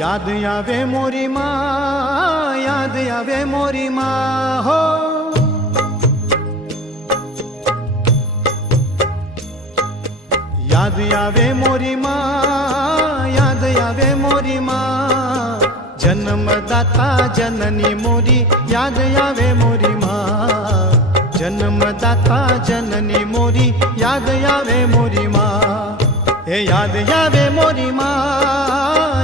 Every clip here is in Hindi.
याद आवे मोरी माँ, याद आवे मोरी माँ हो। याद आवे मोरी माँ, याद आवे मोरी माँ, जन्मदाता जननी मोरी याद आवे मोरी माँ, जन्मदाता जननी मोरी याद आवे मोरी माँ। हे याद आवे मोरी माँ,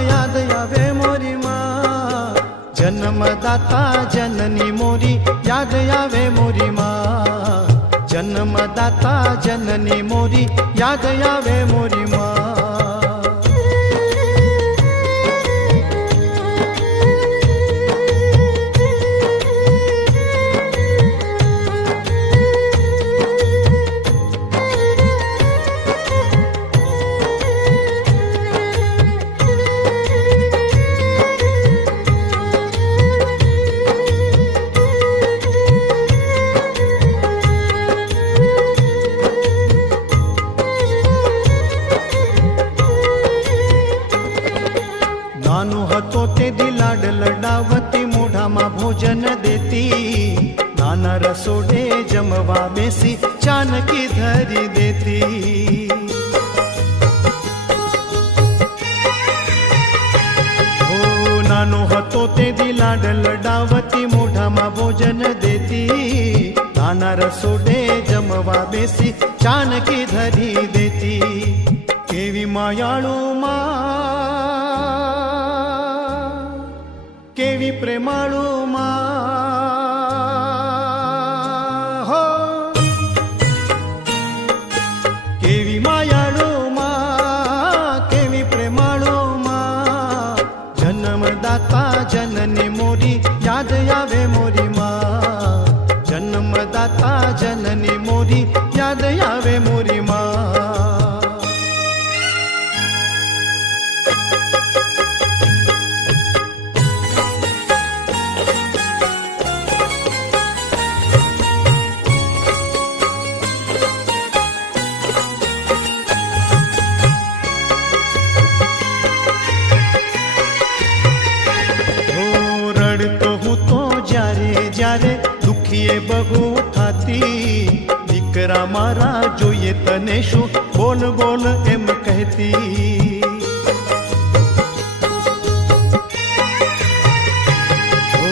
याद आवे मोरी माँ, जन्मदाता जननी मोरी याद आवे मोरी माँ, जन्मदाता जननी मोरी याद आवे मोरी माँ। नानो हतो ते दिलाड लडावती मोढामा भोजन देती, नाना रसोडे जमवा बेसी चानकी धरी देती। हो नानो हतो ते दिलाड लडावती मोढामा भोजन देती, नाना रसोडे जमवा बेसी चानकी धरी देती। केवी मायाळू मा, केवी प्रेमाळू मा हो, केवी मायाळू मा, केवी प्रेमाळू मा, जन्मदाता जननी मोरी याद आवे मोरी मा, जन्मदाता जननी मोरी याद आवे मोरी मा। જ્યારે દુખીએ બહુ થાતી, દીકરા મારા જોઈએ તને શું બોલ બોલ એમ કહેતી। ઓ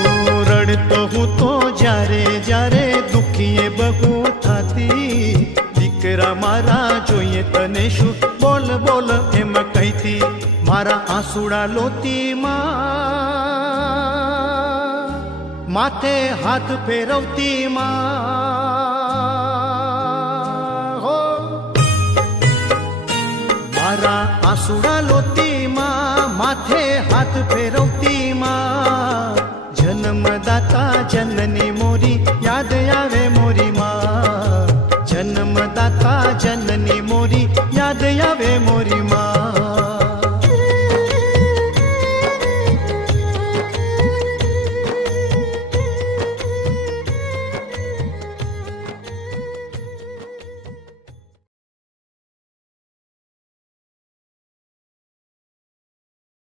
રડતો હું તો જ્યારે જ્યારે દુખીએ બહુ થાતી, દીકરા મારા જોઈએ તને શું બોલ બોલ એમ કહેતી। મારા આંસુડા લોતી માં माथे हाथ फेरवती माँ हो, मारा आंसुडा लोती माँ माथे हाथ फेरवती माँ, जन्मदाता जननी मोरी याद आवे